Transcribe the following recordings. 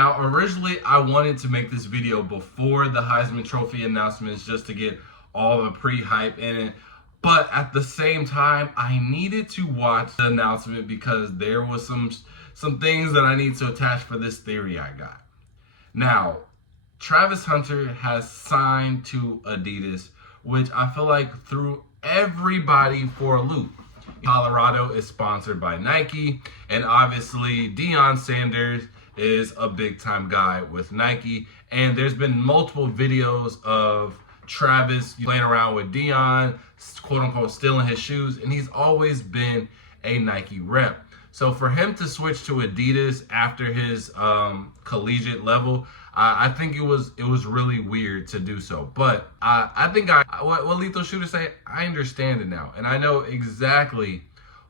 Now, originally, I wanted to make this video before the Heisman Trophy announcements just to get all the pre-hype in it. But at the same time, I needed to watch the announcement because there was some things that I need to attach for this theory I got. Now, Travis Hunter has signed to Adidas, which I feel like threw everybody for a loop. Colorado is sponsored by Nike, and obviously Deion Sanders is a big-time guy with Nike, and there's been multiple videos of Travis playing around with Deion, quote-unquote stealing his shoes, and he's always been a Nike rep. So for him to switch to Adidas after his collegiate level, I think it was really weird to do so. But I think what Lethal Shooter say, I understand it now, and I know exactly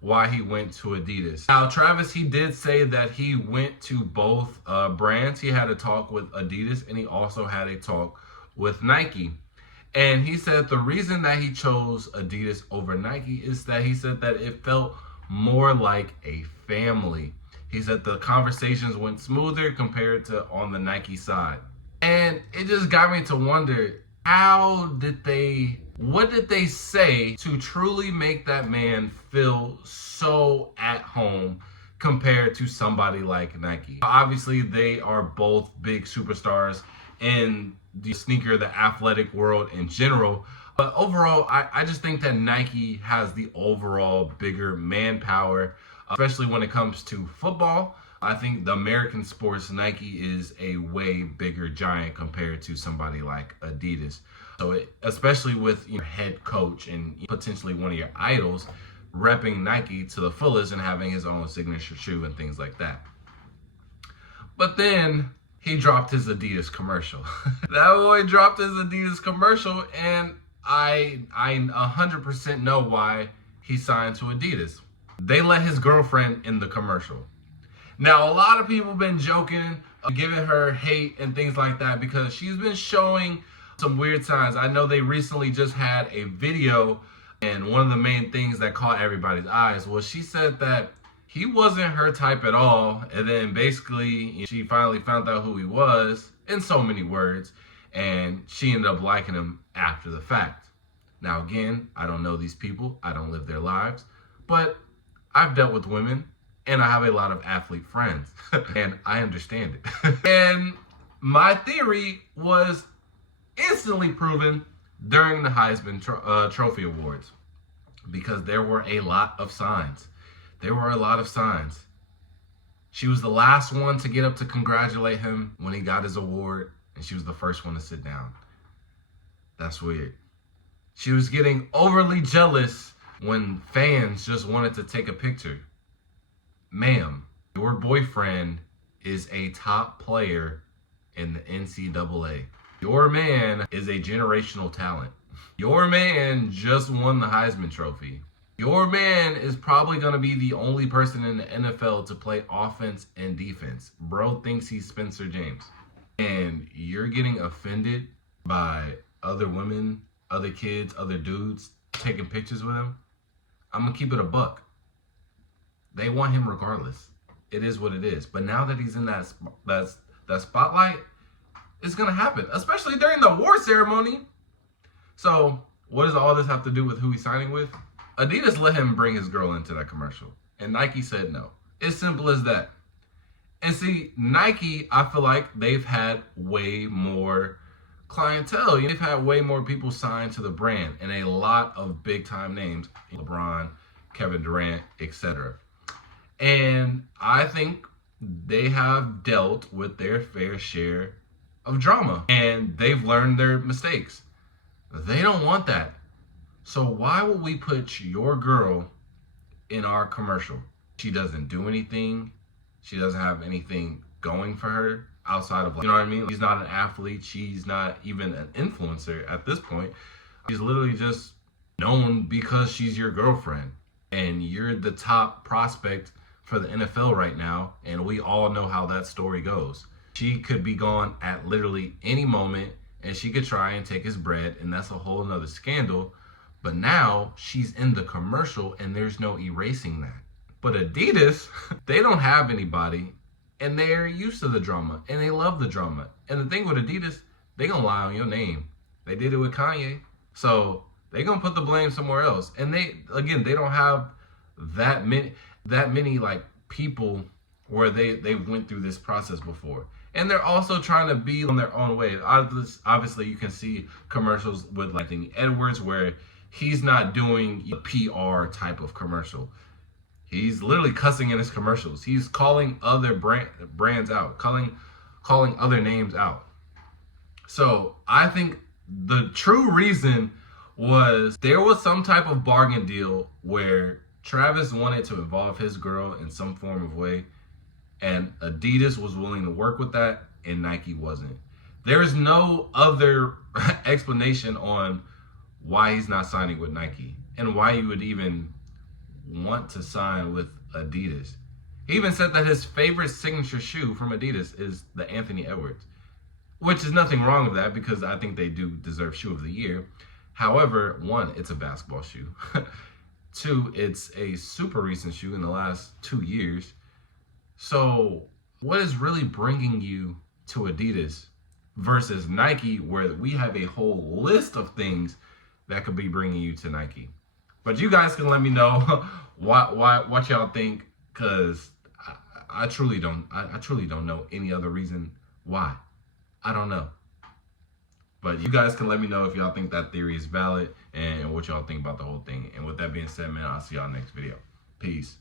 why he went to Adidas. Now, Travis, he did say that he went to both brands. He had a talk with Adidas, and he also had a talk with Nike. And he said the reason that he chose Adidas over Nike is that he said that it felt more like a family. He said the conversations went smoother compared to on the Nike side. And it just got me to wonder, what did they say to truly make that man feel so at home compared to somebody like Nike? Obviously, they are both big superstars in the sneaker, the athletic world in general. But overall, I just think that Nike has the overall bigger manpower, especially when it comes to football. I think the American sports, Nike is a way bigger giant compared to somebody like Adidas. So especially with your head coach and potentially one of your idols repping Nike to the fullest and having his own signature shoe and things like that. But then he dropped his Adidas commercial. That boy dropped his Adidas commercial, and I 100% know why he signed to Adidas. They let his girlfriend in the commercial. Now, a lot of people have been joking, giving her hate and things like that because she's been showing some weird signs. I know they recently just had a video, and one of the main things that caught everybody's eyes was she said that he wasn't her type at all, and then basically she finally found out who he was in so many words, and she ended up liking him after the fact. Now again, I don't know these people, I don't live their lives, but I've dealt with women, and I have a lot of athlete friends, and I understand it. And my theory was instantly proven during the Heisman Trophy Awards, because there were a lot of signs. There were a lot of signs. She was the last one to get up to congratulate him when he got his award, and she was the first one to sit down. That's weird. She was getting overly jealous when fans just wanted to take a picture. Ma'am, your boyfriend is a top player in the NCAA. Your man is a generational talent. Your man just won the Heisman Trophy. Your man is probably going to be the only person in the NFL to play offense and defense. Bro thinks he's Spencer James. And you're getting offended by other women, other kids, other dudes taking pictures with him? I'm going to keep it a buck. They want him regardless. It is what it is. But now that he's in that spotlight, it's going to happen, especially during the award ceremony. So what does all this have to do with who he's signing with? Adidas let him bring his girl into that commercial, and Nike said no. It's simple as that. And see, Nike, I feel like they've had way more clientele. They've had way more people signed to the brand, and a lot of big-time names, LeBron, Kevin Durant, etc. And I think they have dealt with their fair share of drama, and they've learned their mistakes. They don't want that. So why would we put your girl in our commercial? She doesn't do anything. She doesn't have anything going for her outside of, you know what I mean? She's not an athlete. She's not even an influencer at this point. She's literally just known because she's your girlfriend. And you're the top prospect for the NFL right now. And we all know how that story goes. She could be gone at literally any moment, and she could try and take his bread, and that's a whole nother scandal. But now she's in the commercial, and there's no erasing that. But Adidas, they don't have anybody and they're used to the drama, and they love the drama. And the thing with Adidas, they gonna lie on your name. They did it with Kanye, so they gonna put the blame somewhere else. And they don't have that many like people where they went through this process before. And they're also trying to be on their own way. Obviously, you can see commercials with like Edwards where he's not doing a PR type of commercial. He's literally cussing in his commercials. He's calling other brands out, calling other names out. So I think the true reason was there was some type of bargain deal where Travis wanted to involve his girl in some form of way, and Adidas was willing to work with that, and Nike wasn't. There is no other explanation on why he's not signing with Nike and why you would even want to sign with Adidas. He even said that his favorite signature shoe from Adidas is the Anthony Edwards, which is nothing wrong with that because I think they do deserve Shoe of the Year. However, one, it's a basketball shoe. Two, it's a super recent shoe in the last 2 years. So what is really bringing you to Adidas versus Nike, where we have a whole list of things that could be bringing you to Nike? But you guys can let me know what y'all think, because I truly don't know any other reason why. I don't know. But you guys can let me know if y'all think that theory is valid and what y'all think about the whole thing. And with that being said, man, I'll see y'all next video. Peace.